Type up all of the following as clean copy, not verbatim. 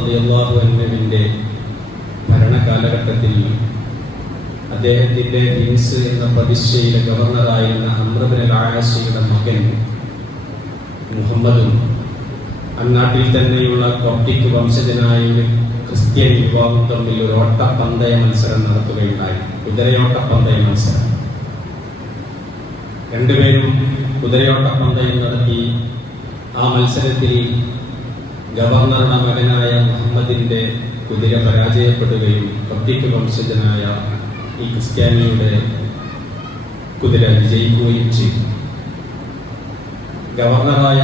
റളിയല്ലാഹു അൻഹുവിന്റെ ഭരണകാലഘട്ടത്തിൽ അദ്ദേഹത്തിന്റെ ഹിംസ് എന്ന പ്രവിശ്യയിലെ ഗവർണറായിരുന്ന അംർ ഇബ്നുൽ ആസിയുടെ മകൻ മുഹമ്മദും അന്നാട്ടിൽ തന്നെയുള്ള കോപ്റ്റിക് വംശജനായ ഒരു ക്രിസ്ത്യൻ യുവാവും തമ്മിൽ ഒരു ഓട്ടപ്പന്തയ മത്സരം നടത്തുകയുണ്ടായി. കുതിരയോട്ടപ്പന്തയ മത്സരം. രണ്ടുപേരും കുതിരയോട്ടപ്പന്തയം നടത്തി. ആ മത്സരത്തിൽ ഗവർണറുടെ മകനായ മുഹമ്മദിന്റെ കുതിര പരാജയപ്പെടുകയും കോപ്റ്റിക് വംശജനായ ഈ ക്രിസ്ത്യാനിയുടെ കുതിര വിജയിക്കുകയും ചെയ്തു. ഗവർണറായ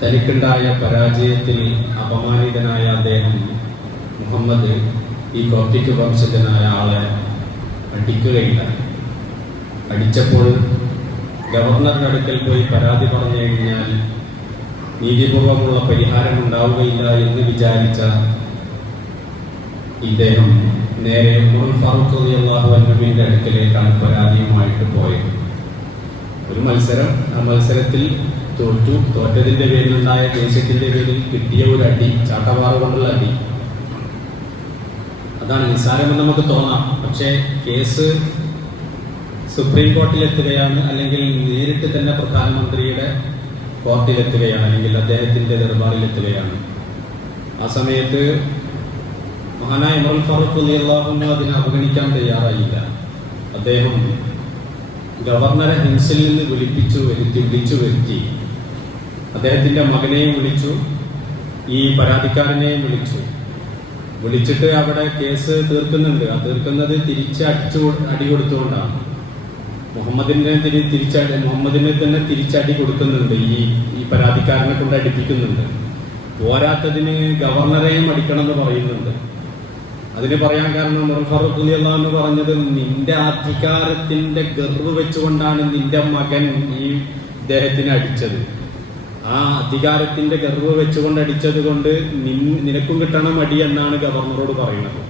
തനിക്കുണ്ടായ പരാജയത്തിൽ അപമാനിതനായ അദ്ദേഹം മുഹമ്മദ് ഈ കോപ്റ്റിക് വംശജനായ ആളെ അടിക്കുകയുണ്ടായി. അടിച്ചപ്പോൾ ഗവർണറുടെ അടുക്കൽ പോയി പരാതി പറഞ്ഞു കഴിഞ്ഞാൽ നീതിപൂർവമുള്ള പരിഹാരം ഉണ്ടാവുകയില്ല എന്ന് വിചാരിച്ച ഇദ്ദേഹം നേരെ ഉമർ ഫാറൂഖ് റളിയല്ലാഹു അൻഹുവിന്റെ അടുക്കലേക്കാണ് പരാതിയുമായിട്ട് പോയത്. ഒരു മത്സരം, ആ മത്സരത്തിൽ തോറ്റതിന്റെ പേരിലുണ്ടായ ദേഷ്യത്തിന്റെ പേരിൽ കിട്ടിയ ഒരു അടി, ചാട്ടവാറ കൊണ്ടുള്ള അടി, അതാണ് നിസ്സാരമെന്ന് നമുക്ക് തോന്നാം. പക്ഷേ കേസ് സുപ്രീം കോർട്ടിലെത്തുകയാണ്, അല്ലെങ്കിൽ നേരിട്ട് തന്നെ പ്രധാനമന്ത്രിയുടെ കോർട്ടിലെത്തുകയാണ്, അല്ലെങ്കിൽ അദ്ദേഹത്തിന്റെ ദർബാറിലെത്തുകയാണ്. ആ സമയത്ത് മഹാനായ ഉമർ ഫാറൂഖ് റളിയല്ലാഹു അൻഹു അതിനെ അവഗണിക്കാൻ തയ്യാറായില്ല. അദ്ദേഹം ഗവർണറെ ഹിംസിൽ നിന്ന് വിളിച്ചു വരുത്തി അദ്ദേഹത്തിന്റെ മകനെയും വിളിച്ചു, ഈ പരാതിക്കാരനെയും വിളിച്ചിട്ട് അവിടെ കേസ് തീർക്കുന്നുണ്ട്. ആ തീർക്കുന്നത് അടി കൊടുത്തുകൊണ്ടാണ്. മുഹമ്മദിനെ തന്നെ തിരിച്ചടി കൊടുക്കുന്നുണ്ട്. ഈ പരാതിക്കാരനെ കൊണ്ട് അടിപ്പിക്കുന്നുണ്ട്. പോരാത്തതിന് ഗവർണറെയും അടിക്കണം എന്ന് പറയുന്നുണ്ട്. അതിന് പറയാൻ കാരണം ഉമർ ഫാറൂഖ് റളിയല്ലാഹു അൻഹു പറഞ്ഞത്, നിന്റെ അധികാരത്തിന്റെ ഗർവ് വെച്ചുകൊണ്ടാണ് നിന്റെ മകൻ ഈ ഇദ്ദേഹത്തിനെ അടിച്ചത്. ആ അധികാരത്തിന്റെ ഗർവ് വെച്ചുകൊണ്ട് അടിച്ചത് കൊണ്ട് നിനക്കും കിട്ടണം അടി എന്നാണ് ഗവർണറോട് പറയുന്നത്.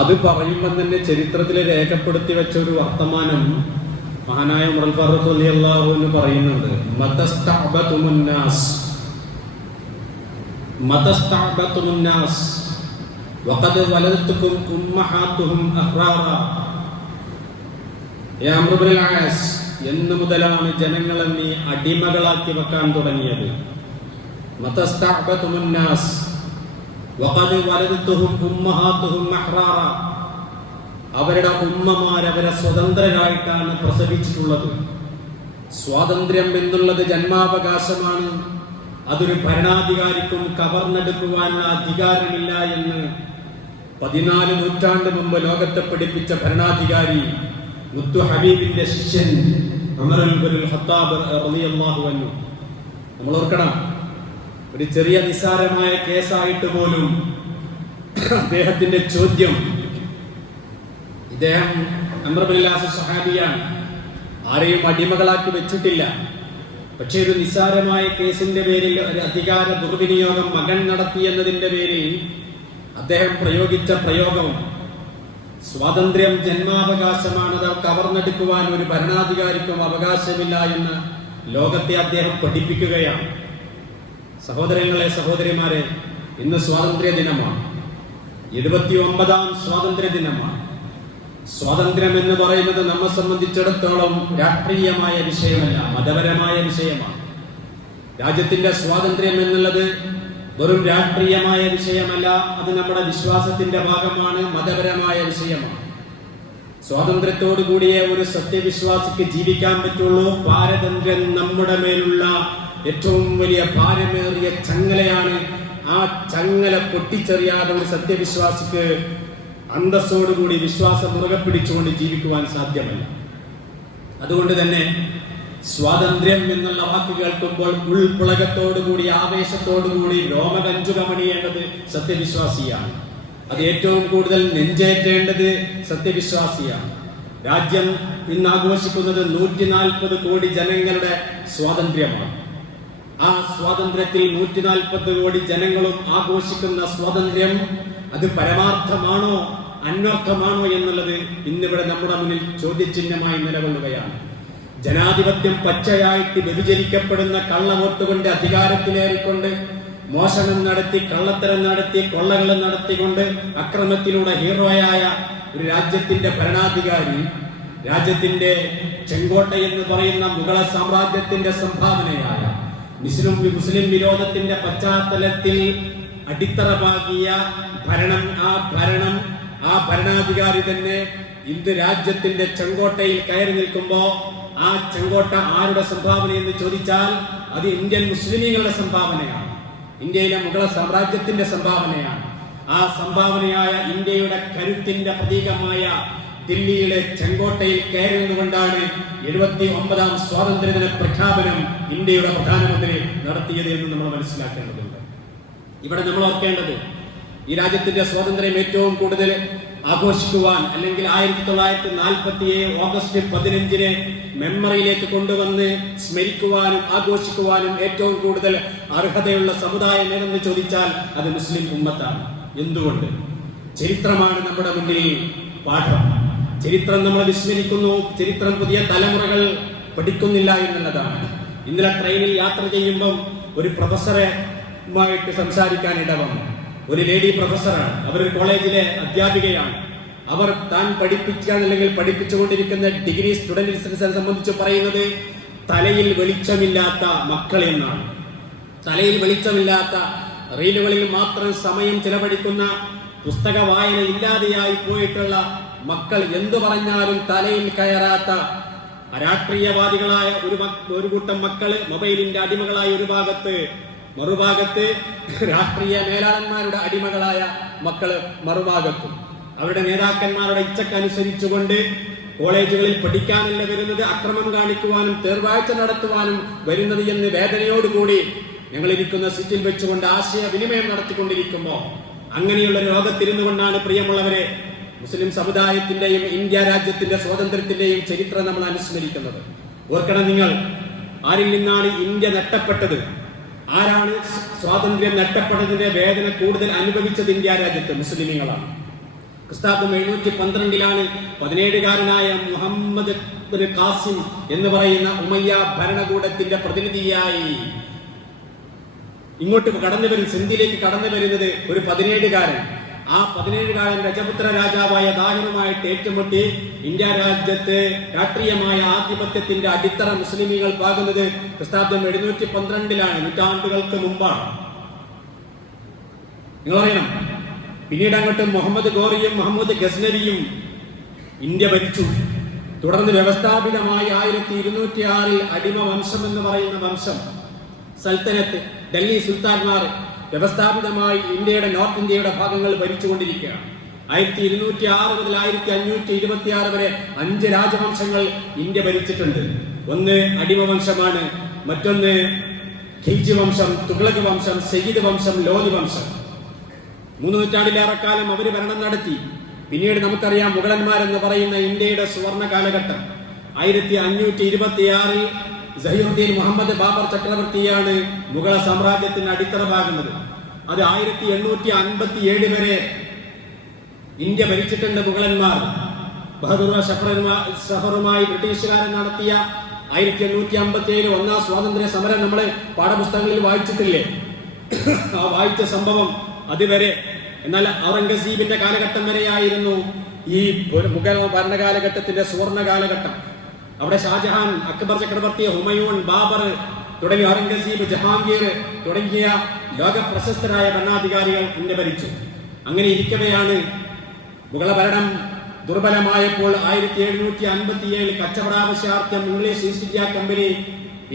അത് പറയുമ്പോൾ തന്നെ ചരിത്രത്തിൽ രേഖപ്പെടുത്തി വെച്ച ഒരു വർത്തമാനം മഹാനായ ഉമർ ഫാറൂഖ് റളിയല്ലാഹു അൻഹു പറയുന്നുണ്ട്. മതസ്തഅബതുമുന്നാസ് വഖദ് വലദതുകും ഉമ്മഹാതുഹും അഹ്റാറാ. യാ അംർ ഇബ്നുൽ ആസ്, എന്ന് മുതലാണ് ജനങ്ങളെ നീ അടിമകളാക്കി വെക്കാൻ തുടങ്ങിയത്? മതസ്തഅബതുമുന്നാസ് വഖദ് വലദതുഹും ഉമ്മഹാതുഹും അഹ്റാറാ. അവരുടെ ഉമ്മമാർ അവരെ സ്വതന്ത്രരായിട്ടാണ് പ്രസവിച്ചിട്ടുള്ളത്. സ്വാതന്ത്ര്യം എന്നുള്ളത് ജന്മാവകാശമാണ്. അതൊരു ഭരണാധികാരിക്കും കവർന്നെടുക്കുവാനുള്ള അധികാരമില്ല എന്ന് 14 നൂറ്റാണ്ട് മുമ്പ് ലോകത്തെ പഠിപ്പിച്ച ഭരണാധികാരി മുത്തു ഹബീബിന്റെ ശിഷ്യൻ ഉമർ ഇബ്നുൽ ഖത്താബ് റളിയല്ലാഹു അൻഹു. നമ്മൾ ഓർക്കണം, ഒരു ചെറിയ നിസ്സാരമായ കേസായിട്ട് പോലും അദ്ദേഹത്തിന്റെ ചോദ്യം, ഇദ്ദേഹം അംർ ഇബ്നുൽ ആസ് സ്വഹാബിയാണ്, ആരെയും അടിമകളാക്കി വെച്ചിട്ടില്ല. പക്ഷേ ഒരു നിസ്സാരമായ കേസിന്റെ പേരിൽ ഒരു അധികാര ദുർവിനിയോഗം മകൻ നടത്തി എന്നതിന്റെ പേരിൽ അദ്ദേഹം പ്രയോഗിച്ച പ്രയോഗം, സ്വാതന്ത്ര്യം ജന്മാവകാശമാണ്, അത് കവർന്നെടുക്കുവാൻ ഒരു ഭരണാധികാരിക്കും അവകാശമില്ല എന്ന് ലോകത്തെ അദ്ദേഹം പഠിപ്പിക്കുകയാണ്. സഹോദരങ്ങളെ, സഹോദരിമാരെ, ഇന്ന് സ്വാതന്ത്ര്യ ദിനമാണ്. 79ാം സ്വാതന്ത്ര്യ ദിനമാണ്. സ്വാതന്ത്ര്യം എന്ന് പറയുന്നത് നമ്മെ സംബന്ധിച്ചിടത്തോളം രാഷ്ട്രീയമായ വിഷയമല്ല, മതപരമായ വിഷയമാണ്. രാജ്യത്തിന്റെ സ്വാതന്ത്ര്യം എന്നുള്ളത് വെറും രാഷ്ട്രീയമായ വിഷയമല്ല, അത് നമ്മുടെ വിശ്വാസത്തിന്റെ ഭാഗമാണ്, മതപരമായ വിഷയമാണ്. സ്വാതന്ത്ര്യത്തോടു കൂടിയേ ഒരു സത്യവിശ്വാസിക്ക് ജീവിക്കാൻ പറ്റുള്ളൂ. പാരതന്ത്ര്യം നമ്മുടെ മേലുള്ള ഏറ്റവും വലിയ ഭാരമേറിയ ചങ്ങലയാണ്. ആ ചങ്ങല പൊട്ടിച്ചെറിയാതെ ഒരു സത്യവിശ്വാസിക്ക് അന്തസ്സോടുകൂടി വിശ്വാസം മുറുകെ പിടിച്ചുകൊണ്ട് ജീവിക്കുവാൻ സാധ്യമല്ല. അതുകൊണ്ട് തന്നെ സ്വാതന്ത്ര്യം എന്നുള്ള വാക്ക് കേൾക്കുമ്പോൾ ഉൾപുളകത്തോടുകൂടി, ആവേശത്തോടുകൂടി രോമകഞ്ചുകമണിയേണ്ടത് സത്യവിശ്വാസിയാണ്. അത് ഏറ്റവും കൂടുതൽ നെഞ്ചേറ്റേണ്ടത് സത്യവിശ്വാസിയാണ്. രാജ്യം ഇന്ന് ആഘോഷിക്കുന്നത് 140 കോടി ജനങ്ങളുടെ സ്വാതന്ത്ര്യമാണ്. ആ സ്വാതന്ത്ര്യത്തിൽ 140 കോടി ജനങ്ങളും ആഘോഷിക്കുന്ന സ്വാതന്ത്ര്യം അത് പരമാർത്ഥമാണോ അന്വർത്ഥമാണോ എന്നുള്ളത് ഇന്നിവിടെ നമ്മുടെ മുന്നിൽ ചോദ്യചിഹ്നമായി നിലകൊള്ളുകയാണ്. ജനാധിപത്യം പച്ചയായിട്ട് വ്യഭിചരിക്കപ്പെടുന്ന കള്ളവോട്ട് കൊണ്ട് അധികാരത്തിലേറിക്കൊണ്ട് മോഷണം നടത്തി, കള്ളത്തരം നടത്തി, കൊള്ളകൾ നടത്തിക്കൊണ്ട് അക്രമത്തിലൂടെ ഹീറോയായ ഒരു രാജ്യത്തിന്റെ ഭരണാധികാരി, രാജ്യത്തിന്റെ ചെങ്കോട്ട എന്ന് പറയുന്ന മുഗള സാമ്രാജ്യത്തിന്റെ സംഭാവനയായ മുസ്ലിം വിരോധത്തിന്റെ പശ്ചാത്തലത്തിൽ അടിത്തറ പാകിയ ആ ഭരണാധികാരി തന്നെ ഇന്ന് രാജ്യത്തിന്റെ ചെങ്കോട്ടയിൽ കയറി നിൽക്കുമ്പോ ആ ചെങ്കോട്ട ആരുടെ സംഭാവന എന്ന് ചോദിച്ചാൽ അത് ഇന്ത്യൻ മുസ്ലിമീങ്ങളുടെ സംഭാവനയാണ്, ഇന്ത്യയിലെ മുഗള സാമ്രാജ്യത്തിന്റെ സംഭാവനയാണ്. ആ സംഭാവനയായ ഇന്ത്യയുടെ കരുത്തിന്റെ പ്രതീകമായ ദില്ലിയിലെ ചെങ്കോട്ടയിൽ കയറി നിന്നുകൊണ്ടാണ് 79ാം സ്വാതന്ത്ര്യദിന പ്രഖ്യാപനം ഇന്ത്യയുടെ പ്രധാനമന്ത്രി നടത്തിയത് എന്ന് നമ്മൾ മനസ്സിലാക്കേണ്ടതുണ്ട്. ഇവിടെ നമ്മൾ ഓർക്കേണ്ടത്, ഈ രാജ്യത്തിന്റെ സ്വാതന്ത്ര്യം ഏറ്റവും കൂടുതൽ ആഘോഷിക്കുവാൻ, അല്ലെങ്കിൽ 1947 ഓഗസ്റ്റ് 15 മെമ്മറിയിലേക്ക് കൊണ്ടുവന്ന് സ്മരിക്കുവാനും ആഘോഷിക്കുവാനും ഏറ്റവും കൂടുതൽ അർഹതയുള്ള സമുദായം ഏതെന്ന് ചോദിച്ചാൽ അത് മുസ്ലിം ഉമ്മത്താണ്. എന്തുകൊണ്ട്? ചരിത്രമാണ് നമ്മുടെ മുന്നിൽ പാഠം. ചരിത്രം നമ്മൾ വിസ്മരിക്കുന്നു, ചരിത്രം പുതിയ തലമുറകൾ പഠിക്കുന്നില്ല എന്നുള്ളതാണ്. ഇന്നലെ ട്രെയിനിൽ യാത്ര ചെയ്യുമ്പം ഒരു പ്രൊഫസറുമായിട്ട് സംസാരിക്കാൻ ഇടവന്നു. ഒരു ലേഡി പ്രൊഫസറാണ്, അവരൊരു കോളേജിലെ അധ്യാപികയാണ്. അവർ താൻ പഠിപ്പിക്കാൻ അല്ലെങ്കിൽ പഠിപ്പിച്ചുകൊണ്ടിരിക്കുന്ന ഡിഗ്രി സ്റ്റുഡന്റിനെ സംബന്ധിച്ച് പറയുന്നത് തലയിൽ വെളിച്ചമില്ലാത്ത മക്കൾ എന്നാണ്. തലയിൽ വെളിച്ചമില്ലാത്ത, റീലുകളിൽ മാത്രം സമയം ചെലവഴിക്കുന്ന, പുസ്തക വായന ഇല്ലാതെയായി പോയിട്ടുള്ള മക്കൾ, എന്തു പറഞ്ഞാലും തലയിൽ കയറാത്ത രാഷ്ട്രീയവാദികളായ ഒരു കൂട്ടം മക്കള്, മൊബൈലിന്റെ അടിമകളായ ഒരു ഭാഗത്ത്, മറുഭാഗത്ത് രാഷ്ട്രീയ മേലാളന്മാരുടെ അടിമകളായ മക്കള് മറുഭാഗത്തും, അവരുടെ നേതാക്കന്മാരുടെ ഇച്ഛക്കനുസരിച്ചുകൊണ്ട് കോളേജുകളിൽ പഠിക്കാനല്ല വരുന്നത്, അക്രമം കാണിക്കുവാനും തേർവാഴ്ച നടത്തുവാനും വരുന്നത് എന്ന് വേദനയോടുകൂടി ഞങ്ങളിരിക്കുന്ന സീറ്റിൽ വെച്ചുകൊണ്ട് ആശയവിനിമയം നടത്തിക്കൊണ്ടിരിക്കുമ്പോൾ, അങ്ങനെയുള്ള ലോകത്തിരുന്നു കൊണ്ടാണ് പ്രിയമുള്ളവരെ മുസ്ലിം സമുദായത്തിന്റെയും ഇന്ത്യ രാജ്യത്തിന്റെ സ്വാതന്ത്ര്യത്തിന്റെയും ചരിത്രം നമ്മൾ അനുസ്മരിക്കുന്നത്. ഓർക്കണം നിങ്ങൾ, ആരിൽ നിന്നാണ് ഇന്ത്യ നഷ്ടപ്പെട്ടത്? ആരാണ് സ്വാതന്ത്ര്യം നഷ്ടപ്പെട്ടതിന്റെ വേദന കൂടുതൽ അനുഭവിച്ചത്? ഇന്ത്യ രാജ്യത്ത് മുസ്ലിമീങ്ങളാണ്. ക്രിസ്താബ്ദം 712 17കാരനായ മുഹമ്മദ് ഖാസിം എന്ന് പറയുന്ന ഉമയ്യ ഭരണകൂടത്തിന്റെ പ്രതിനിധിയായി ഇങ്ങോട്ട് കടന്നു വരും, സിന്ധിയിലേക്ക് കടന്നു വരുന്നത് ഒരു 17കാരൻ. ആ 17കാരൻ രജപുത്ര രാജാവായ ദാഹിറുമായിട്ട് ഏറ്റുമുട്ടി ഇന്ത്യ രാജ്യത്ത് രാഷ്ട്രീയമായ ആധിപത്യത്തിന്റെ അടിത്തറ മുസ്ലിമീങ്ങൾ പാകുന്നത് ക്രിസ്താബ്ദം 712 നൂറ്റാണ്ടുകൾക്ക് മുമ്പാണ്. നിങ്ങളറിയണം, പിന്നീട് അങ്ങോട്ട് മുഹമ്മദ് ഗോറിയും മുഹമ്മദ് ഗസ്നവിയും ഇന്ത്യ ഭരിച്ചു. തുടർന്ന് വ്യവസ്ഥാപിതമായി 1206 അടിമ വംശം എന്ന് പറയുന്ന വംശം, സൽത്തനത്ത്, ഡൽഹി സുൽത്താൻമാർ വ്യവസ്ഥാപിതമായി ഇന്ത്യയുടെ നോർത്ത് ഇന്ത്യയുടെ ഭാഗങ്ങൾ ഭരിച്ചുകൊണ്ടിരിക്കുകയാണ്. 1206 മുതൽ 1526 വരെ 5 രാജവംശങ്ങൾ ഇന്ത്യ ഭരിച്ചിട്ടുണ്ട്. ഒന്ന് അടിമവംശമാണ്, മറ്റൊന്ന് ഖിൽജി വംശം, തുഗ്ലക് വംശം, സയ്യിദ് വംശം, ലോധി വംശം. 3 നൂറ്റാണ്ടിലേറെ കാലം അവർ ഭരണം നടത്തി. പിന്നീട് നമുക്കറിയാം, മുഗളന്മാരെന്ന് പറയുന്ന ഇന്ത്യയുടെ സുവർണ കാലഘട്ടം. 1526 സഹീറുദ്ദീൻ മുഹമ്മദ് ബാബർ ചക്രവർത്തിയാണ് മുഗള സാമ്രാജ്യത്തിന് അടിത്തറ പാകുന്നത്. അത് 1857 വരെ ഇന്ത്യ ഭരിച്ചിട്ടുണ്ട് മുഗളന്മാർ. ബഹദൂർ സഫറുമായി ബ്രിട്ടീഷുകാരൻ നടത്തിയ 1857 ഒന്നാം സ്വാതന്ത്ര്യ സമരം നമ്മള് പാഠപുസ്തകങ്ങളിൽ വായിച്ചിട്ടില്ലേ? ആ വായിച്ച സംഭവം അതുവരെ. എന്നാൽ ഔറംഗസീബിന്റെ കാലഘട്ടം വരെയായിരുന്നു ഈ മുഗൾ ഭരണകാലഘട്ടത്തിന്റെ സുവർണ കാലഘട്ടം. അവിടെ ഷാജഹാൻ, അക്ബർ ചക്രവർത്തി, ഹുമയൂൺ, ബാബർ തുടങ്ങിയ ഔറംഗസീബ്, ജഹാംഗീർ തുടങ്ങിയ ലോക പ്രശസ്തരായ ഭരണാധികാരികൾ ഇന്ത്യ ഭരിച്ചു. അങ്ങനെ ഇരിക്കവെയാണ് മുഗള ഭരണം ദുർബലമായപ്പോൾ 1757 കച്ചവടാവശ്യാർത്ഥം ഇംഗ്ലീഷ് ഈസ്റ്റ് ഇന്ത്യ കമ്പനി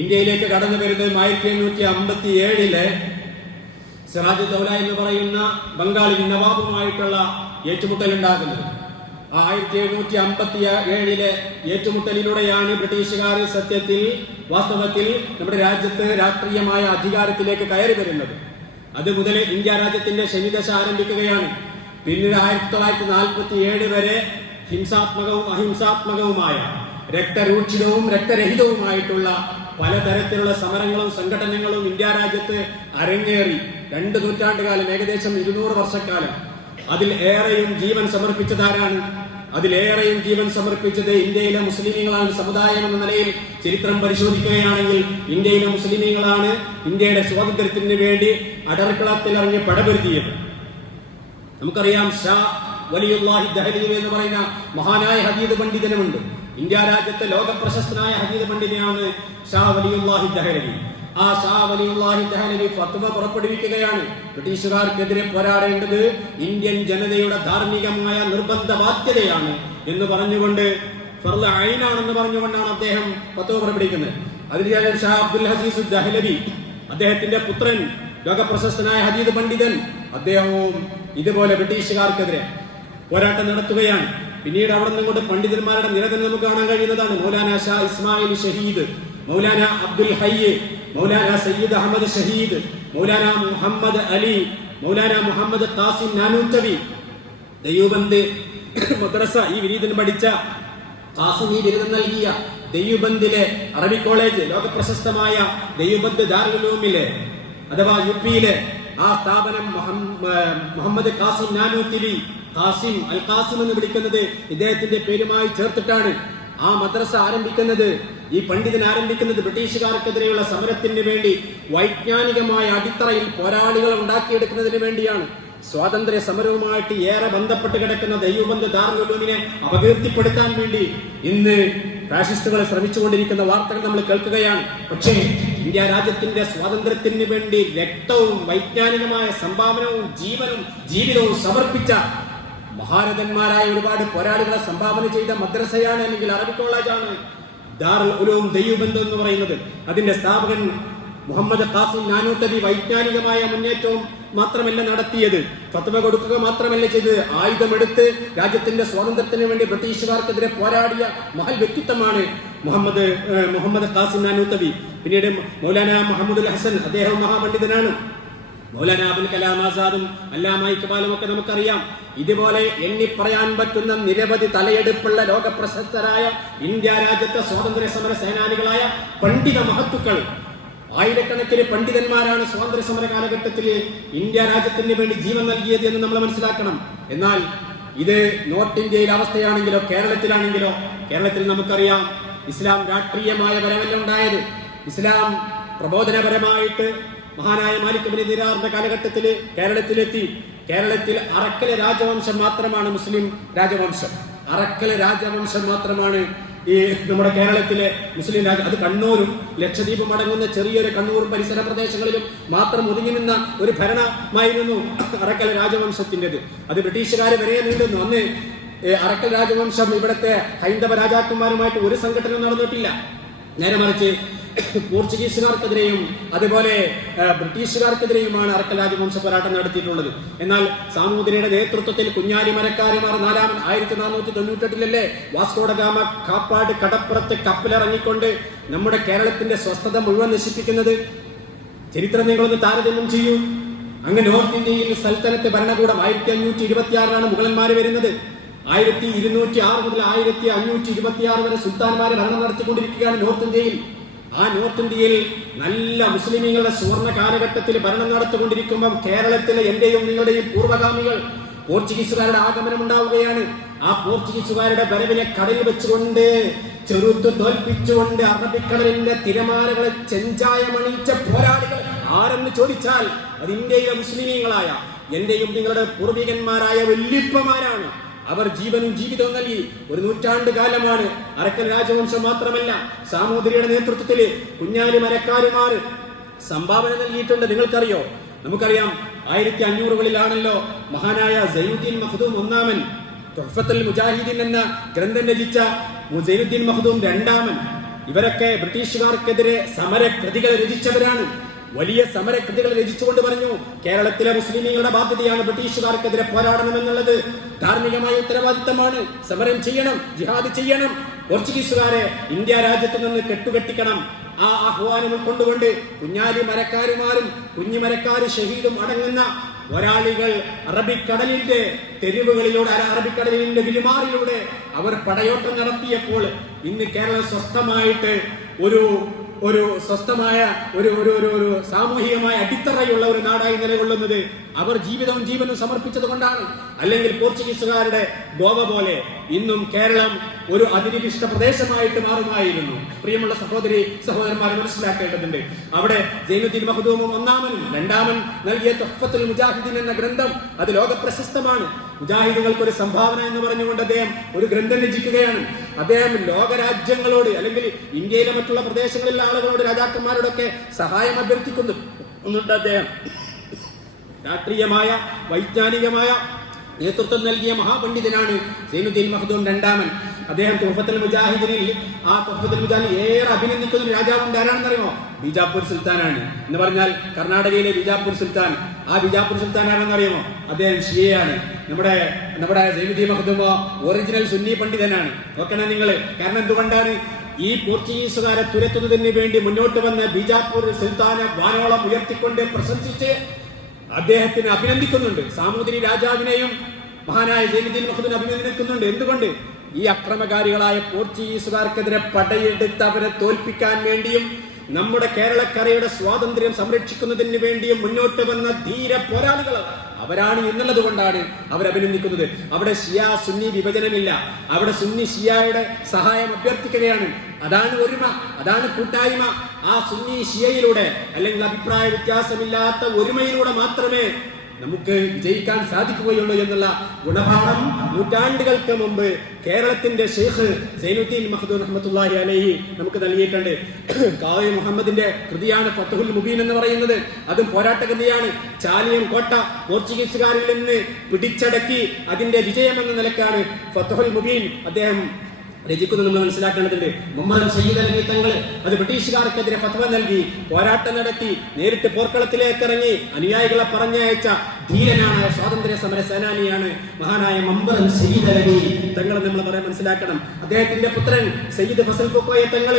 ഇന്ത്യയിലേക്ക് കടന്നു വരുന്നത്. 1857 സിറാജ് ദൗല എന്ന് പറയുന്ന ബംഗാളിൽ നവാബുമായിട്ടുള്ള ഏറ്റുമുട്ടൽ ഉണ്ടാകുന്നത്. 1757 ഏറ്റുമുട്ടലിലൂടെയാണ് ബ്രിട്ടീഷുകാർ വാസ്തവത്തിൽ നമ്മുടെ രാജ്യത്ത് രാഷ്ട്രീയമായ അധികാരത്തിലേക്ക് കയറി വരുന്നത്. അതുമുതൽ ഇന്ത്യ രാജ്യത്തിന്റെ ശനിദശ ആരംഭിക്കുകയാണ്. പിന്നീട് 1947 വരെ ഹിംസാത്മകവും അഹിംസാത്മകവുമായ, രക്തരൂക്ഷിതവും രക്തരഹിതവുമായിട്ടുള്ള പലതരത്തിലുള്ള സമരങ്ങളും സംഘടനകളും ഇന്ത്യ രാജ്യത്ത് അരങ്ങേറി. 2 നൂറ്റാണ്ടുകാലം, ഏകദേശം 200 വർഷക്കാലം. അതിൽ ഏറെയും ജീവൻ സമർപ്പിച്ചതാരാണ്? അതിലേറെയും ജീവൻ സമർപ്പിച്ചത് ഇന്ത്യയിലെ മുസ്ലിമീങ്ങളാണ്. സമുദായം എന്ന നിലയിൽ ചരിത്രം പരിശോധിക്കുകയാണെങ്കിൽ ഇന്ത്യയിലെ മുസ്ലിമീങ്ങളാണ് ഇന്ത്യയുടെ സ്വാതന്ത്ര്യത്തിന് വേണ്ടി അടർക്കളത്തിലിറങ്ങി പടപൊരുത്തിയത്. നമുക്കറിയാം, ഷാ വലിയുല്ലാഹി ദഹ്ലവി എന്ന് പറയുന്ന മഹാനായ ഹദീദ് പണ്ഡിതനുമുണ്ട്. ഇന്ത്യ രാജ്യത്തെ ലോക പ്രശസ്തനായ ഹദീദ് പണ്ഡിതനാണ് ഷാ വലിയുല്ലാഹി ദഹ്ലവി. ആ ഷാ വലിയുല്ലാഹി ദഹ്ലവി ഫത്വ പുറപ്പെടുവിക്കുകയാണ്. ബ്രിട്ടീഷുകാർക്കെതിരെ പോരാടേണ്ടത് ഇന്ത്യൻ ജനതയുടെ ധാർമ്മികമായ നിർബന്ധ ബാധ്യതയാണ് എന്ന് പറഞ്ഞുകൊണ്ട്, ഫർള് ഐനാണെന്ന് പറഞ്ഞുകൊണ്ടാണ് അദ്ദേഹം ഫത്വ പുറപ്പെടുവിക്കുന്നത്. അതിനുശേഷം ഷാ അബ്ദുൽ ഹസീസ് ദഹ്ലവി, അദ്ദേഹത്തിന്റെ പുത്രൻ ലോക പ്രശസ്തനായ ഹദീദ് പണ്ഡിതൻ, അദ്ദേഹവും ഇതുപോലെ ബ്രിട്ടീഷുകാർക്കെതിരെ പോരാട്ടം നടത്തുകയാണ്. പിന്നീട് അവിടെ നിന്നുകൊണ്ട് പണ്ഡിതന്മാരുടെ നിര തന്നെ നമുക്ക് കാണാൻ കഴിയുന്നതാണ്. മൗലാന ഷാ ഇസ്മായിൽ ഷഹീദ്, മൗലാന അബ്ദുൽ ഹയ്യ്, മൗലാന സയ്യിദ് അഹമ്മദ് ഷഹീദ്, മൗലാന മുഹമ്മദ് അലി, മൗലാന മുഹമ്മദ് ഖാസിം നാനൂത്തവി, ദയ്യൂബന്ദ് മദ്രസ ഈ വിരീതം പഠിച്ച ഖാസിം ഈ ബിരുദം നൽകിയ ദയ്യൂബന്ദിലെ അറബി കോളേജ്, ലോക പ്രശസ്തമായ ദയ്യൂബന്ദ് ദാറുൽ ഉലൂമിലെ അഥവാ യുപിയിലെ ആ സ്ഥാപനം മുഹമ്മദ് ഖാസിം നാനൂത്തവി, ഖാസിം അൽ ഖാസിം എന്ന് വിളിക്കുന്നത് ഇദ്ദേഹത്തിന്റെ പേരുമായി ചേർത്തിട്ടാണ്. ആ മദ്രസ ആരംഭിക്കുന്നത്, ഈ പണ്ഡിതൻ ആരംഭിക്കുന്നത് ബ്രിട്ടീഷുകാർക്കെതിരെയുള്ള സമരത്തിന് വേണ്ടി വൈജ്ഞാനികമായ അടിത്തറയിൽ പോരാളികളെ ഉണ്ടാക്കിയെടുക്കുന്നതിന് വേണ്ടിയാണ്. സ്വാതന്ത്ര്യ സമരവുമായിട്ട് ഏറെ ബന്ധപ്പെട്ട് കിടക്കുന്ന ദയ്യൂബന്ദ് ദാറുൽ ഉലൂമിനെ അപകീർത്തിപ്പെടുത്താൻ വേണ്ടി ഇന്ന് ഫാഷിസ്റ്റുകൾ ശ്രമിച്ചുകൊണ്ടിരിക്കുന്ന വാർത്തകൾ നമ്മൾ കേൾക്കുകയാണ്. പക്ഷേ ഇന്ത്യ രാജ്യത്തിന്റെ സ്വാതന്ത്ര്യത്തിന് വേണ്ടി രക്തവും വൈജ്ഞാനികമായ സംഭാവനവും ജീവനും ജീവിതവും സമർപ്പിച്ച മഹാരഥന്മാരായ ഒരുപാട് പോരാളികളെ സംഭാവന ചെയ്ത മദ്രസയാണ്, അല്ലെങ്കിൽ അറബി കോളേജാണ് ദാറുൽ ഉലൂം ദയ്യൂബന്ദ് എന്ന് പറയുന്നത്. അതിന്റെ സ്ഥാപകൻ മുഹമ്മദ് ഖാസിം നാനൂത്തവി വൈജ്ഞാനികമായ മുന്നേറ്റവും മാത്രമല്ല നടത്തിയത്, ഫത്വ കൊടുക്കുക മാത്രമല്ല ചെയ്തത്, ആയുധമെടുത്ത് രാജ്യത്തിന്റെ സ്വാതന്ത്ര്യത്തിന് വേണ്ടി ബ്രിട്ടീഷുകാർക്കെതിരെ പോരാടിയ മഹൽ വ്യക്തിത്വമാണ് മുഹമ്മദ് ഖാസിം നാനൂത്തവി. പിന്നീട് മൗലാന മുഹമ്മദുൽ ഹസൻ, അദ്ദേഹം മഹാപണ്ഡിതനാണ്. മൗലാന അബുൽ കലാം ആസാദും അല്ലാമ ഇഖ്ബാലും ഒക്കെ നമുക്കറിയാം. ഇതുപോലെ എണ്ണിപ്പറയാൻ പറ്റുന്ന നിരവധി തലയെടുപ്പുള്ള ലോകപ്രശസ്തരായ ഇന്ത്യ രാജ്യത്തെ സ്വാതന്ത്ര്യ സമര സേനാനികളായ പണ്ഡിത മഹത്തുക്കൾ, ആയിരക്കണക്കിന് പണ്ഡിതന്മാരാണ് സ്വാതന്ത്ര്യ സമര കാലഘട്ടത്തിൽ ഇന്ത്യ രാജ്യത്തിന് വേണ്ടി ജീവൻ നൽകിയത് എന്ന് നമ്മൾ മനസ്സിലാക്കണം. എന്നാൽ ഇത് നോർത്ത് ഇന്ത്യയിലെ അവസ്ഥയാണെങ്കിലോ കേരളത്തിലാണെങ്കിലോ, കേരളത്തിൽ നമുക്കറിയാം ഇസ്ലാം രാഷ്ട്രീയമായ വരവല്ല ഉണ്ടായത്. ഇസ്ലാം പ്രബോധനപരമായിട്ട് മഹാനായ മാലിക് ഇബ്നു ദിനാറിന്റെ കാലഘട്ടത്തിൽ കേരളത്തിലെത്തി. കേരളത്തിൽ അറക്കൽ രാജവംശം മാത്രമാണ് മുസ്ലിം രാജവംശം. അറക്കൽ രാജവംശം മാത്രമാണ് ഈ നമ്മുടെ കേരളത്തിലെ മുസ്ലിം രാജ്യം. അത് കണ്ണൂരും ലക്ഷദ്വീപും അടങ്ങുന്ന ചെറിയൊരു കണ്ണൂരും പരിസര പ്രദേശങ്ങളിലും മാത്രം ഒതുങ്ങി നിന്ന ഒരു ഭരണമായിരുന്നു അറക്കൽ രാജവംശത്തിൻ്റെത്. അത് ബ്രിട്ടീഷുകാർ വരെ നീണ്ടുന്നു. അന്ന് അറക്കൽ രാജവംശം ഇവിടുത്തെ ഹൈന്ദവ രാജാക്കന്മാരുമായിട്ട് ഒരു സംഘടന നടന്നിട്ടില്ല. നേരെ മറിച്ച് പോർച്ചുഗീസുകാർക്കെതിരെയും അതുപോലെ ബ്രിട്ടീഷുകാർക്കെതിരെയുമാണ് അറക്കൽ രാജവംശ പോരാട്ടം നടത്തിയിട്ടുള്ളത്. എന്നാൽ സാമൂതിരിയുടെ നേതൃത്വത്തിൽ കുഞ്ഞാലി മരക്കാരിമാർ 1498 വാസ്കോഡ ഗാമ കാപ്പാട് കടപ്പുറത്ത് കപ്പലിറങ്ങിക്കൊണ്ട് നമ്മുടെ കേരളത്തിന്റെ സ്വസ്ഥത മുഴുവൻ നശിപ്പിക്കുന്നത്. ചരിത്രം നിങ്ങളൊന്ന് താരതമ്യം ചെയ്യൂ. അങ്ങ് നോർത്ത് ഇന്ത്യയിൽ സൽത്തനത്ത് ഭരണകൂടം 1526 മുഗളന്മാർ വരുന്നത്. 1206 മുതൽ 1526 വരെ സുൽത്താൻമാരെ ഭരണം നടത്തിക്കൊണ്ടിരിക്കുകയാണ് നോർത്ത് ഇന്ത്യയിൽ. ആ നോർത്ത് ഇന്ത്യയിൽ നല്ല മുസ്ലിമീങ്ങളുടെ സുവർണ കാലഘട്ടത്തിൽ ഭരണം നടത്തിക്കൊണ്ടിരിക്കുമ്പോൾ കേരളത്തിലെ എന്റെയും നിങ്ങളുടെയും പൂർവ്വഗാമികൾ പോർച്ചുഗീസുകാരുടെ ആഗമനം ഉണ്ടാവുകയാണ്. ആ പോർച്ചുഗീസുകാരുടെ വരവിനെ കടലിൽ വെച്ചുകൊണ്ട് ചെറുത്തു തോൽപ്പിച്ചുകൊണ്ട് അറബിക്കടലിന്റെ തിരമാലകളെ ചെഞ്ചായമണിയിച്ച പോരാളികൾ ആരെന്ന് ചോദിച്ചാൽ അത് ഇന്ത്യയിലെ മുസ്ലിമീങ്ങളായ എന്റെയും നിങ്ങളുടെ പൂർവികന്മാരായ വല്യപ്പമാരാണ്. അവർ ജീവനും ജീവിതവും നൽകി. ഒരു നൂറ്റാണ്ട് കാലമാണ് അറക്കൽ രാജവംശം മാത്രമല്ല സാമൂതിരിയുടെ നേതൃത്വത്തിൽ കുഞ്ഞാലി മരക്കാരുമാർ സംഭാവന നൽകിയിട്ടുണ്ട്. നിങ്ങൾക്കറിയോ? നമുക്കറിയാം 1500കളിലാണല്ലോ മഹാനായ സൈനുദ്ദീൻ മഖ്ദൂം ഒന്നാമൻ തുഹ്ഫത്തുൽ മുജാഹിദീൻ എന്ന ഗ്രന്ഥം രചിച്ച സൈനുദ്ദീൻ മഖ്ദൂം രണ്ടാമൻ. ഇവരൊക്കെ ബ്രിട്ടീഷുകാർക്കെതിരെ സമരകൃതികൾ രചിച്ചവരാണ്. വലിയ സമരകൃതികൾ രചിച്ചുകൊണ്ട് പറഞ്ഞു, കേരളത്തിലെ മുസ്ലിമീങ്ങളുടെ ബാധ്യതയാണ് ബ്രിട്ടീഷുകാർക്കെതിരെ പോരാടണം എന്നുള്ളത്. ധാർമ്മികമായ ഉത്തരവാദിത്തമാണ്. സമരം ചെയ്യണം, ജിഹാദ് ചെയ്യണം, പോർച്ചുഗീസുകാരെ ഇന്ത്യ രാജ്യത്ത് നിന്ന് കെട്ടുകെട്ടിക്കണം. ആ ആഹ്വാനം ഉൾക്കൊണ്ടുകൊണ്ട് കുഞ്ഞാലി മരക്കാരുമാരും കുഞ്ഞിമരക്കാര് ഷഹീദും അടങ്ങുന്ന പോരാളികൾ അറബിക്കടലിന്റെ തെരുവുകളിലൂടെ അറബിക്കടലിന്റെ വിരുമാറിലൂടെ അവർ പടയോട്ടം നടത്തിയപ്പോൾ ഇന്ന് കേരളം സ്വസ്ഥമായിട്ട് ഒരു സ്വസ്ഥമായ ഒരു സാമൂഹികമായ അടിത്തറയുള്ള ഒരു നാടായി നിലകൊള്ളുന്നത് അവർ ജീവിതവും ജീവനും സമർപ്പിച്ചത് കൊണ്ടാണ്. അല്ലെങ്കിൽ പോർച്ചുഗീസുകാരുടെ ഗോവ പോലെ ഇന്നും കേരളം ഒരു അധിനിവിഷ്ട പ്രദേശമായിട്ട് മാറുമായിരുന്നു. പ്രിയമുള്ള സഹോദരന്മാരെ മനസ്സിലാക്കേണ്ടതുണ്ട്. അവിടെ സൈനുദ്ദീൻ മഖ്ദൂമും ഒന്നാമനും രണ്ടാമൻ നൽകിയ തുഹ്ഫത്തുൽ മുജാഹിദീൻ എന്ന ഗ്രന്ഥം അത് ലോക പ്രശസ്തമാണ്. മുജാഹിദുകൾക്ക് ഒരു സംഭാവന എന്ന് പറഞ്ഞുകൊണ്ട് അദ്ദേഹം ഒരു ഗ്രന്ഥം രചിക്കുകയാണ്. അദ്ദേഹം ലോകരാജ്യങ്ങളോട് അല്ലെങ്കിൽ ഇന്ത്യയിലെ മറ്റുള്ള പ്രദേശങ്ങളിലെ ആളുകളോട്, രാജാക്കന്മാരോടൊക്കെ സഹായം അഭ്യർത്ഥിക്കുന്നുണ്ട്. അദ്ദേഹം രാഷ്ട്രീയമായ വൈജ്ഞാനികമായ നേതൃത്വം നൽകിയ മഹാപണ്ഡിതനാണ് സൈനുദ്ദീൻ മഖ്ദൂം രണ്ടാമൻ. അദ്ദേഹം തുഹ്ഫത്തുൽ മുജാഹിദീനിൽ ഏറെ അഭിനന്ദിക്കുന്ന രാജാവുണ്ട്. ആരാണെന്നറിയുമോ? ബീജാപ്പൂർ സുൽത്താനാണ്. എന്ന് പറഞ്ഞാൽ കർണാടകയിലെ ബീജാപ്പൂർ സുൽത്താൻ. ആ ബീജാപ്പൂർ സുൽത്താൻ ആണെന്നറിയുമോ? അദ്ദേഹം ഷിയയാണ്. നമ്മുടെ സൈനുദ്ദീൻ മഖ്ദൂം ഒറിജിനൽ സുന്നി പണ്ഡിതനാണ്. നോക്കണം നിങ്ങൾ. കാരണം എന്തുകൊണ്ടാണ്? ഈ പോർച്ചുഗീസുകാരെ തുരത്തുന്നതിന് വേണ്ടി മുന്നോട്ട് വന്ന ബീജാപ്പൂർ സുൽത്താനെ വാനോളം ഉയർത്തിക്കൊണ്ട് പ്രശംസിച്ച് അദ്ദേഹത്തിന് അഭിനന്ദിക്കുന്നുണ്ട്. സാമൂതിരി രാജാവിനെയും മഹാനായ സൈനുദ്ദീൻ മഖ്ദൂം അഭിനന്ദിക്കുന്നുണ്ട്. എന്തുകൊണ്ട്? ഈ അക്രമകാരികളായ പോർച്ചുഗീസുകാർക്കെതിരെ പടയെടുത്ത് അവരെ തോൽപ്പിക്കാൻ വേണ്ടിയും നമ്മുടെ കേരളക്കരയുടെ സ്വാതന്ത്ര്യം സംരക്ഷിക്കുന്നതിന് വേണ്ടിയും മുന്നോട്ട് വന്ന ധീര പോരാളികൾ അവരാണ് എന്നുള്ളത് കൊണ്ടാണ് അവരഭിനന്ദിക്കുന്നത്. അവിടെ ഷിയ സുന്നി വിഭജനമില്ല. അവിടെ സുന്നി ഷിയയുടെ സഹായം അഭ്യർത്ഥിക്കുകയാണ്. അതാണ് ഒരുമ, അതാണ് കൂട്ടായ്മ. ആ സുന്നി ഷിയയിലൂടെ അല്ലെങ്കിൽ അഭിപ്രായ വ്യത്യാസമില്ലാത്ത ഒരുമയിലൂടെ മാത്രമേ നമുക്ക് വിജയിക്കാൻ സാധിക്കുകയുള്ളൂ എന്നുള്ള ഗുണപാഠം നൂറ്റാണ്ടുകൾക്ക് മുമ്പ് കേരളത്തിന്റെ ഷെയ്ഖ് സൈനുദ്ദീൻ മഖ്ദൂം റഹ്മത്തുള്ളാഹി അലൈഹി നമുക്ക് നൽകിയിട്ടുണ്ട്. ഖാദി മുഹമ്മദിന്റെ കൃതിയാണ് ഫത്ഹുൽ മുബീൻ എന്ന് പറയുന്നത്. അതും പോരാട്ട കൃതിയാണ്. ചാലിയം കോട്ട പോർച്ചുഗീസുകാരിൽ നിന്ന് പിടിച്ചടക്കി അതിന്റെ വിജയമെന്ന നിലക്കാണ് ഫത്ഹുൽ മുബീൻ അദ്ദേഹം രചിക്കുന്നത്. നമ്മൾ മനസ്സിലാക്കേണ്ടതുണ്ട്. മുഹമ്മദ് സയ്യിദ് അലി തങ്ങൾ അത് ബ്രിട്ടീഷുകാർക്കെതിരെ ഫത്വ നൽകി പോരാട്ടം നടത്തി നേരിട്ട് പോർക്കളത്തിലേക്ക് ഇറങ്ങി അനുയായികളെ പറഞ്ഞയച്ച ധീരനായ സ്വാതന്ത്ര്യ സമര സേനാനിയാണ് മഹാനായ മുഹമ്മദ് സയ്യിദ് അലി തങ്ങൾ. നമ്മൾ മനസ്സിലാക്കണം. അദ്ദേഹത്തിന്റെ പുത്രൻ സയ്യിദ് ഫസൽ കൊക്കോയ തങ്ങൾ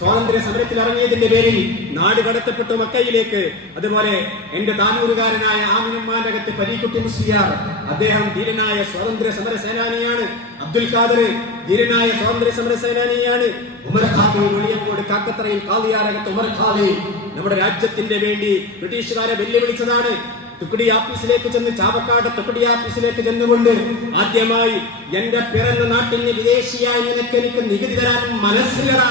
സ്വാതന്ത്ര്യ സമരത്തിൽ ഇറങ്ങിയതിന്റെ പേരിൽ നാട് കടത്തപ്പെട്ടു മക്കയിലേക്ക്. അതുപോലെ എന്റെ താനൂരുകാരനായ ആമിനമ്മാനകത്ത് പരീക്കുട്ടി മുസ്ലിയാർ, അദ്ദേഹം ധീരനായ സ്വാതന്ത്ര്യ സമര സേനാനിയാണ്. അബ്ദുൽ ഖാദർ ധീരനായ സ്വാതന്ത്ര്യ സമര സേനാനിയാണ്. ഉമർ ഖാദി വെളിയങ്കോട് കാക്കത്തറയിൽ ഖാദിയാരകത്ത് ഉമർ ഖാദി നമ്മുടെ രാജ്യത്തിന്റെ വേണ്ടി ബ്രിട്ടീഷുകാരെ വെല്ലുവിളിച്ചതാണ്. തുക്കടി ആഫീസിലേക്ക് ചെന്ന്, ചാവക്കാട് തുക്കടി ആഫീസിലേക്ക് ചെന്നുകൊണ്ട് ആദ്യമായി എന്റെ പിറന്ന നാട്ടിന് വിദേശിയായി നിനക്ക് എനിക്ക് നികുതി തരാൻ മനസ്സിലട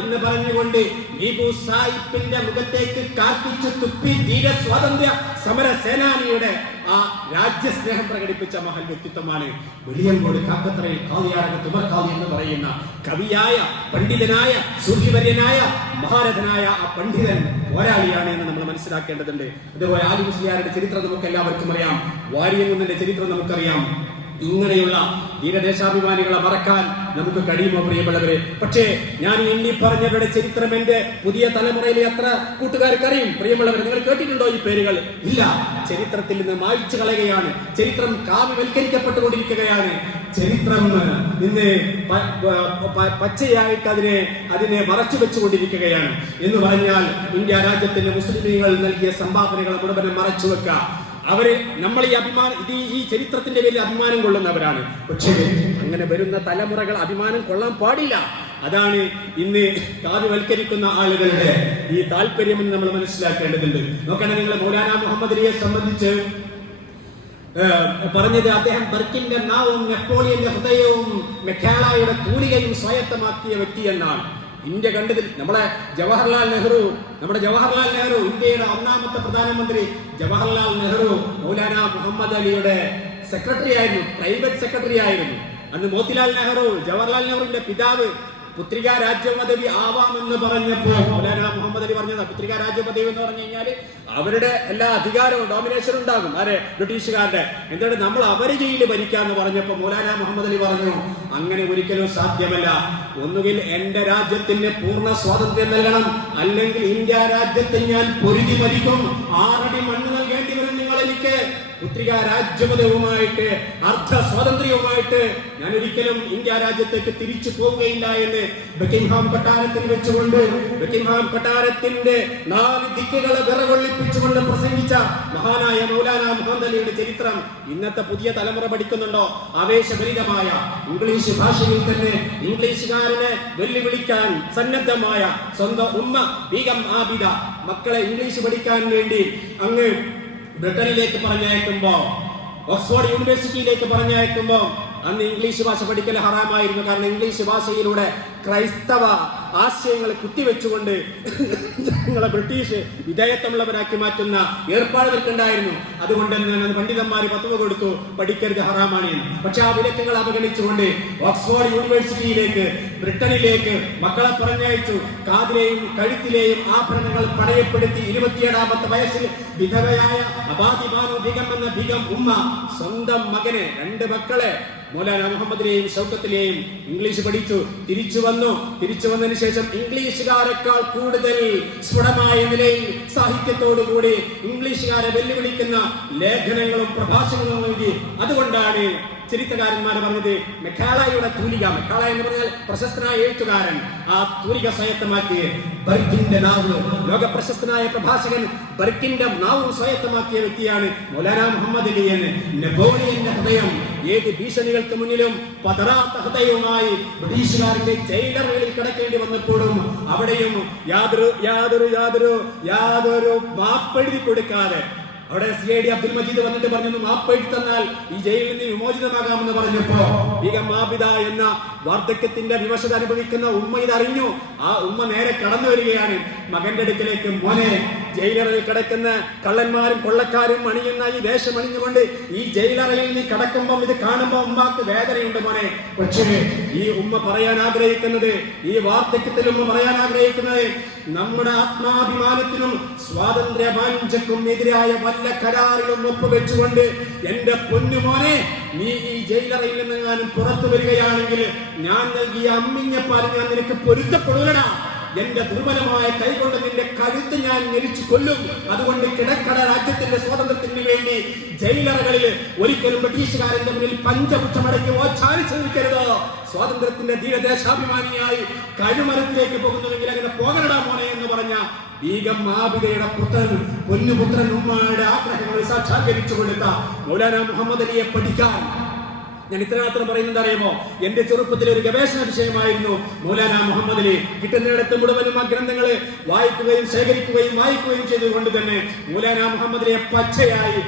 എന്ന് പറഞ്ഞുകൊണ്ട് ദീപു സാഹിബിന്റെ മുഖത്തേക്ക് കാർപ്പിച്ചു തുപ്പി ധീര സ്വാതന്ത്ര്യ സമര സേനാനിയുടെ ആ രാജ്യസ്നേഹം പ്രകടിപ്പിച്ച മഹൽ വ്യക്തിത്വമാണ് വെളിയങ്കോട് കാക്കത്തറയിൽ ഖാദിയാരകത്ത് ഉമർ ഖാദി എന്ന് പറയുന്ന കവിയായ, പണ്ഡിതനായ, സൂഫിവര്യനായ, മഹാരഥനായ ആ പണ്ഡിതൻ പോരാളിയാണ് എന്ന് നമ്മൾ മനസ്സിലാക്കേണ്ടതുണ്ട്. അതുപോലെ ആലി മുസ്ലിയാരുടെ ചരിത്രം നമുക്ക് എല്ലാവർക്കും അറിയാം. വാര്യംകുന്നിന്റെ ചരിത്രം നമുക്കറിയാം. ഇങ്ങനെയുള്ള ധീരദേശാഭിമാനികളെ മറക്കാൻ നമുക്ക് കഴിയുമോ പ്രിയമുള്ളവരെ? പക്ഷേ ഞാൻ എണ്ണി പറഞ്ഞവരുടെ ചരിത്രം എന്റെ പുതിയ തലമുറയിലെ എത്ര കൂട്ടുകാർക്ക് അറിയും? പ്രിയമുള്ളവർ, നിങ്ങൾ കേട്ടിട്ടുണ്ടോ ഈ പേരുകൾ? ഇല്ല. ചരിത്രത്തിൽ നിന്ന് മായ്ച്ചു കളയുകയാണ്. ചരിത്രം കാവ്യവൽക്കരിക്കപ്പെട്ടുകൊണ്ടിരിക്കുകയാണ്. ചരിത്രം ഇന്ന് പച്ചയായിട്ട് അതിനെ മറച്ചു വെച്ചുകൊണ്ടിരിക്കുകയാണ്. എന്ന് പറഞ്ഞാൽ ഇന്ത്യ രാജ്യത്തിന്റെ മുസ്ലിമീങ്ങൾ നൽകിയ സംഭാവനകളെ മുഴുവൻ മറച്ചു വെക്കുക. അവര് നമ്മൾ ഈ ചരിത്രത്തിന്റെ പേരിൽ അഭിമാനം കൊള്ളുന്നവരാണ്. പക്ഷേ അങ്ങനെ വരുന്ന തലമുറകൾ അഭിമാനം കൊള്ളാൻ പാടില്ല. അതാണ് ഇന്ന് കാവ്യവൽക്കരിക്കുന്ന ആളുകളുടെ ഈ താല്പര്യമെന്ന് നമ്മൾ മനസ്സിലാക്കേണ്ടതുണ്ട്. നോക്കണം, നിങ്ങൾ മൗലാന മുഹമ്മദ് അലിയെ സംബന്ധിച്ച് പറഞ്ഞത് അദ്ദേഹം ബർക്കിന്റെ നാവും നെപ്പോളിയന്റെ ഹൃദയവും മെക്കാളയുടെ തൂലികയും സ്വായത്തമാക്കിയ വ്യക്തി എന്നാണ്. ഇന്ത്യ കണ്ടതിൽ നമ്മുടെ ജവഹർലാൽ നെഹ്റു ഇന്ത്യയുടെ ഒന്നാമത്തെ പ്രധാനമന്ത്രി ജവഹർലാൽ നെഹ്റു മൗലാന മുഹമ്മദ് അലിയുടെ സെക്രട്ടറി ആയിരുന്നു, പ്രൈവറ്റ് സെക്രട്ടറി ആയിരുന്നു. അന്ന് മോത്തിലാൽ നെഹ്റു, ജവഹർലാൽ നെഹ്റുവിന്റെ പിതാവ്, പുത്രിക രാജ്യപദവി ആവാമെന്ന് പറഞ്ഞപ്പോൾ മൗലാന മുഹമ്മദ് അലി പറഞ്ഞത് പുത്രിക രാജ്യപദവി എന്ന് പറഞ്ഞു കഴിഞ്ഞാൽ അവരുടെ എല്ലാ അധികാരവും ഡോമിനേഷൻ ഉണ്ടാകും. ആരെ? ബ്രിട്ടീഷുകാരുടെ. എന്നിട്ട് നമ്മൾ അവര് ജയിലിൽ ഭരിക്കാന്ന് പറഞ്ഞപ്പോൾ മൗലാന മുഹമ്മദ് അലി പറഞ്ഞു അങ്ങനെ ഒരിക്കലും സാധ്യമല്ല. ഒന്നുകിൽ എന്റെ രാജ്യത്തിന് പൂർണ്ണ സ്വാതന്ത്ര്യം നൽകണം, അല്ലെങ്കിൽ ഇന്ത്യ രാജ്യത്തിൽ ഞാൻ പൊരുതി മരിക്കും. 6 അടി മണ്ണ് നൽകേണ്ടി വരും നിങ്ങൾ എനിക്ക്. പുത്രിക രാജ്യപദവുമായിട്ട് അർദ്ധ സ്വാതന്ത്ര്യവുമായിട്ട് ഞാൻ ഒരിക്കലും ഇന്ത്യ രാജ്യത്തേക്ക് തിരിച്ചു പോവുകയില്ല എന്ന് ബക്കിംഗ്ഹാം കൊട്ടാരത്തിൽ വെച്ചുകൊണ്ട് ബക്കിംഗ്ഹാം കൊട്ടാരത്തിന്റെ 4 ദിക്കുകളെ വിറകൊള്ളിപ്പിച്ചുകൊണ്ട് പ്രസംഗിച്ച മഹാനായ മൗലാന മുഹമ്മദ് അലിയുടെ ചരിത്രം ഇന്നത്തെ പുതിയ തലമുറ പഠിക്കുന്നുണ്ടോ? ആവേശഭരിതമായ ഇംഗ്ലീഷ് ഭാഷയിൽ തന്നെ ഇംഗ്ലീഷുകാരനെ വെല്ലുവിളിക്കാൻ സന്നദ്ധമായ സ്വന്തം ഉമ്മ ബീഗം ആബിദ മക്കളെ ഇംഗ്ലീഷ് പഠിക്കാൻ വേണ്ടി അങ്ങ് ബ്രിട്ടനിലേക്ക് പറഞ്ഞയക്കുമ്പോ, ഓക്സ്ഫോർഡ് യൂണിവേഴ്സിറ്റിയിലേക്ക് പറഞ്ഞയക്കുമ്പോ അന്ന് ഇംഗ്ലീഷ് ഭാഷ പഠിക്കൽ ഹറാമായിരുന്നു. കാരണം ഇംഗ്ലീഷ് ഭാഷയിലൂടെ ക്രൈസ്തവ ആശയങ്ങളെ കുത്തിവെച്ചുകൊണ്ട് ഞങ്ങളെ ബ്രിട്ടീഷ് വിധേയത്വമുള്ളവരാക്കി മാറ്റുന്ന ഏർപ്പാടുകൾക്കുണ്ടായിരുന്നു. അതുകൊണ്ട് തന്നെ പണ്ഡിതന്മാർ ഫത്വ കൊടുത്തു, പഠിക്കരുത്, ഹറാമാണ് എന്ന്. പക്ഷെ ആ വിലക്കുകൾ അവഗണിച്ചുകൊണ്ട് ഓക്സ്ഫോർഡ് യൂണിവേഴ്സിറ്റിയിലേക്ക്, ബ്രിട്ടനിലേക്ക് മക്കളെ പറഞ്ഞയച്ചു. കാതിലെയും കഴുത്തിലെയും ആഭരണങ്ങൾ പണയപ്പെടുത്തി 27ാമത്തെ വയസ്സിൽ വിധവയായ അബാദി ബാനു ബീഗം എന്ന ബീഗം ഉമ്മ സ്വന്തം മകനെ, 2 മക്കളെ മൗലാന മുഹമ്മദിനെയും ഷൗക്കത്തിലെയും ഇംഗ്ലീഷ് പഠിച്ചു. തിരിച്ചു വന്നതിന് ശേഷം ഇംഗ്ലീഷുകാരെക്കാൾ കൂടുതൽ സ്ഫുടമായ നിലയിൽ സാഹിത്യത്തോടുകൂടി ഇംഗ്ലീഷുകാരെ വെല്ലുവിളിക്കുന്ന ലേഖനങ്ങളും പ്രഭാഷണങ്ങളും എഴുതി. അതുകൊണ്ടാണ് ചരിത്രകാരന്മാർ പറഞ്ഞത് മെക്കാളയുടെ തൂലിക, മെക്കാള എന്ന് പറഞ്ഞാൽ പ്രശസ്തനായ എഴുത്തുകാരൻ, ആ തൂലിക സ്വായത്തമാക്കിയ ബർക്കിന്റെ നാവ്, ലോക പ്രശസ്തനായ പ്രഭാഷകൻ ബർക്കിന്റെ നാവും സ്വായത്തമാക്കിയ വ്യക്തിയാണ് മൗലാന മുഹമ്മദ് അലി എന്ന്. നെപ്പോളിയന്റെ ഹൃദയം ഏത് ഭീഷണികൾക്ക് മുന്നിലും പതറാത്ത ഹൃദയവുമായി ബ്രിട്ടീഷുകാരന്റെ ജയിലറുകളിൽ കിടക്കേണ്ടി വന്നപ്പോഴും അവിടെയും യാതൊരു മാപ്പെഴുതി കൊടുക്കാതെ അവിടെ CID അബ്ദുൽ മജീദ് വന്നിട്ട് പറഞ്ഞു, മാപ്പെഴുതി തന്നാൽ ഈ ജയിലിൽ നിന്ന് വിമോചിതമാകാമെന്ന് പറഞ്ഞപ്പോ ബീഗം ആബിദ എന്ന വാർദ്ധക്യത്തിന്റെ വിവശത അനുഭവിക്കുന്ന ഉമ്മ ഇതറിഞ്ഞു. ആ ഉമ്മ നേരെ കടന്നു വരികയാണ് മകന്റെ അടുക്കലേക്ക്. മോനെ, ജയിലറയിൽ കിടക്കുന്ന കള്ളന്മാരും കൊള്ളക്കാരും അണിയുന്ന ഈ വേഷം അണിഞ്ഞുകൊണ്ട് ഈ ജയിലറയിൽ നീ കടക്കുമ്പോൾ ഇത് കാണുമ്പോൾ ഉമ്മാക്ക് വേദനയുണ്ട് മോനെ. പക്ഷേ ഈ ഉമ്മ പറയാൻ ആഗ്രഹിക്കുന്നത്, ഈ വാർദ്ധക്യത്തിൽ ഉമ്മ പറയാൻ ആഗ്രഹിക്കുന്നത്, നമ്മുടെ ആത്മാഭിമാനത്തിനും സ്വാതന്ത്ര്യ വാഞ്ചക്കും എതിരായ വല്ല കരാറിലും ഒപ്പുവെച്ചുകൊണ്ട് എന്റെ പൊന്നുമോനെ, നീ ഈ ജയിലറയിൽ നിന്നെങ്ങാനും പുറത്തു വരികയാണെങ്കിൽ ഞാൻ നൽകിയ അമ്മിഞ്ഞപ്പാൽ ഞാൻ നിനക്ക് പൊരുത്തപ്പെടൂലടാ. എന്റെ ദുർബലമായ കൈകൊണ്ട് നിന്റെ കഴുത്ത് ഞാൻ ഞെരിച്ചു കൊല്ലും. അതുകൊണ്ട് കിടക്കട രാജ്യത്തിന്റെ സ്വാതന്ത്ര്യത്തിന് വേണ്ടി ജയിലറകളിൽ ഒരിക്കലും ബ്രിട്ടീഷുകാരന്റെ മുന്നിൽ പഞ്ചപുച്ഛമടക്കി ഓച്ചാരിച്ചു നിൽക്കരുത്. സ്വാതന്ത്ര്യത്തിന്റെ ധീരദേശാഭിമാനിയായി കഴിമരത്തിലേക്ക് പോകുന്നുവെങ്കിൽ അങ്ങനെ പോകണടാ മോനെ എന്ന് പറഞ്ഞ ബീഗം ആബിദയുടെ പുത്രൻ, പൊന്നുപുത്രൻ ഉമ്മയുടെ ആഗ്രഹങ്ങൾ സാക്ഷാത്കരിച്ചു കൊടുത്ത മൗലാന മുഹമ്മദ് അലിയെ പഠിക്കാൻ ഞാൻ ഇത്ര മാത്രം പറയുന്നത് അറിയുമോ? എന്റെ ചെറുപ്പത്തിലെ ഒരു ഗവേഷണ വിഷയമായിരുന്നു മൗലാന മുഹമ്മദ് അലി. കിട്ടുന്നിടത്ത് മുഴുവനും ആ ഗ്രന്ഥങ്ങളെ വായിക്കുകയും ശേഖരിക്കുകയും വായിക്കുകയും ചെയ്തുകൊണ്ട് തന്നെ മൗലാന മുഹമ്മദ് അലിയെ പച്ചയായി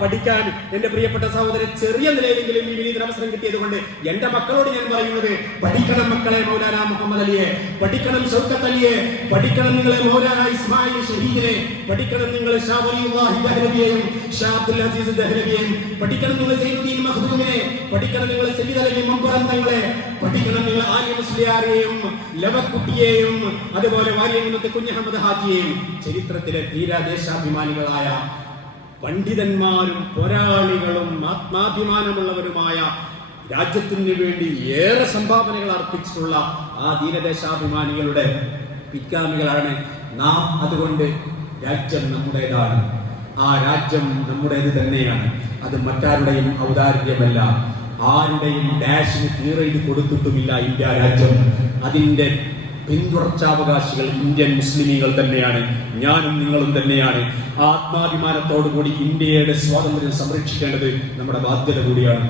പഠിക്കാൻ എന്റെ പ്രിയപ്പെട്ട സഹോദരൻ ചെറിയ നിലയിലെങ്കിലും ഈ വിനീതന അവസരം കിട്ടിയത് കൊണ്ട് എന്റെ മക്കളോട് ഞാൻ പറയുന്നത്, പഠിക്കണം മക്കളെ മൗലാന മുഹമ്മദ് അലിയെ, പഠിക്കണം ഷൗക്കത്ത് അലിയെ, പഠിക്കണം നിങ്ങളെ മൗലാന ഇസ്മായിൽ ഷഹീദിനെ, പഠിക്കണം നിങ്ങൾ ഷാ വലിയുല്ലാഹി ദഹ്ലവിയെയും ഷാ അബ്ദുൽ അസീസ് ദഹ്ലവിയെയും, പഠിക്കണം നിങ്ങൾ സയ്യിദുദ്ദീൻ മഖ്ദൂമിനെ, പഠിക്കണം നിങ്ങൾ സയ്യിദ് അലി മമ്പറം തങ്ങളെ, പഠിക്കണം നിങ്ങൾ ആര്യ മുസ്ലിയാരെയും ലവക്കുട്ടിയെയും അതുപോലെ വാര്യംകുന്നത്തെ കുഞ്ഞഹമ്മദ് ഹാജിയെയും. ചരിത്രത്തിലെ ധീരദേശാഭിമാനികളായ പണ്ഡിതന്മാരും പോരാളികളും ആത്മാഭിമാനമുള്ളവരുമായ രാജ്യത്തിന് വേണ്ടി ഏറെ സംഭാവനകൾ അർപ്പിച്ചിട്ടുള്ള ആ ധീരദേശാഭിമാനികളുടെ പിൻഗാമികളാണ് നാം. അതുകൊണ്ട് രാജ്യം നമ്മുടേതാണ്, ആ രാജ്യം നമ്മുടേത് തന്നെയാണ്. അത് മറ്റാരുടെയും ഔദാര്യമല്ല, ആരുടെയും ഡാഷിന് തീറെയ്ത് കൊടുത്തിട്ടുമില്ല ഇന്ത്യ രാജ്യം. അതിന്റെ പിന്തുടർച്ചാവകാശികൾ ഇന്ത്യൻ മുസ്ലിമീങ്ങൾ തന്നെയാണ്, ഞാനും നിങ്ങളും തന്നെയാണ്. ആത്മാഭിമാനത്തോടുകൂടി ഇന്ത്യയുടെ സ്വാതന്ത്ര്യം സംരക്ഷിക്കേണ്ടത് നമ്മുടെ ബാധ്യത കൂടിയാണ്.